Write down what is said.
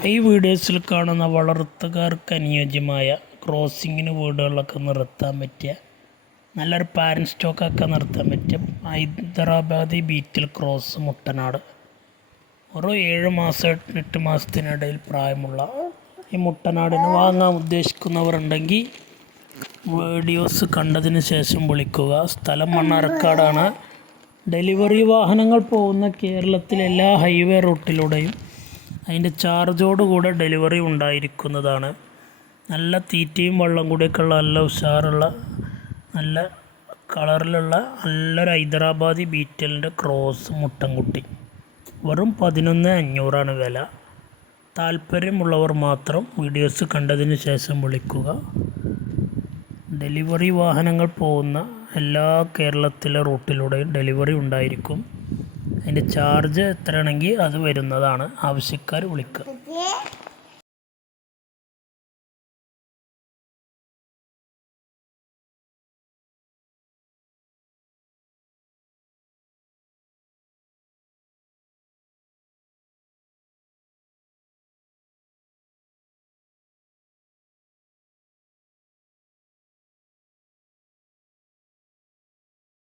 ഈ വീഡിയോസിൽ കാണുന്ന വളർത്തുകാർക്ക് അനുയോജ്യമായ ക്രോസിങ്ങിന് വീടുകളിലൊക്കെ നിർത്താൻ പറ്റിയ നല്ലൊരു പാരൻ സ്റ്റോക്കൊക്കെ നിർത്താൻ പറ്റിയ ഹൈദരാബാദി ബീറ്റിൽ ക്രോസ് മുട്ടനാട്. ഒരു 7 മാസം 8 മാസത്തിനിടയിൽ പ്രായമുള്ള ഈ മുട്ടനാടിനെ വാങ്ങാൻ ഉദ്ദേശിക്കുന്നവരുണ്ടെങ്കിൽ വീഡിയോസ് കണ്ടതിന് ശേഷം വിളിക്കുക. സ്ഥലം മണ്ണാർക്കാടാണ്. ഡെലിവറി വാഹനങ്ങൾ പോകുന്ന കേരളത്തിലെ എല്ലാ ഹൈവേ റൂട്ടിലൂടെയും അതിൻ്റെ ചാർജോടുകൂടെ ഡെലിവറി ഉണ്ടായിരിക്കുന്നതാണ്. നല്ല തീറ്റയും വെള്ളം കൂടിയൊക്കെ ഉള്ള നല്ല ഉഷാറുള്ള നല്ല കളറിലുള്ള നല്ലൊരു ഹൈദരാബാദി ബീറ്റലിൻ്റെ ക്രോസ് മുട്ടൻകുട്ടി. വെറും 11,500 വില. താല്പര്യമുള്ളവർ മാത്രം വീഡിയോസ് കണ്ടതിന് ശേഷം വിളിക്കുക. ഡെലിവറി വാഹനങ്ങൾ പോകുന്ന എല്ലാ കേരളത്തിലെ റൂട്ടിലൂടെയും ഡെലിവറി ഉണ്ടായിരിക്കും. അതിൻ്റെ ചാർജ് എത്രയാണെങ്കിൽ അത് വരുന്നതാണ്. ആവശ്യക്കാർ വിളിക്കുക.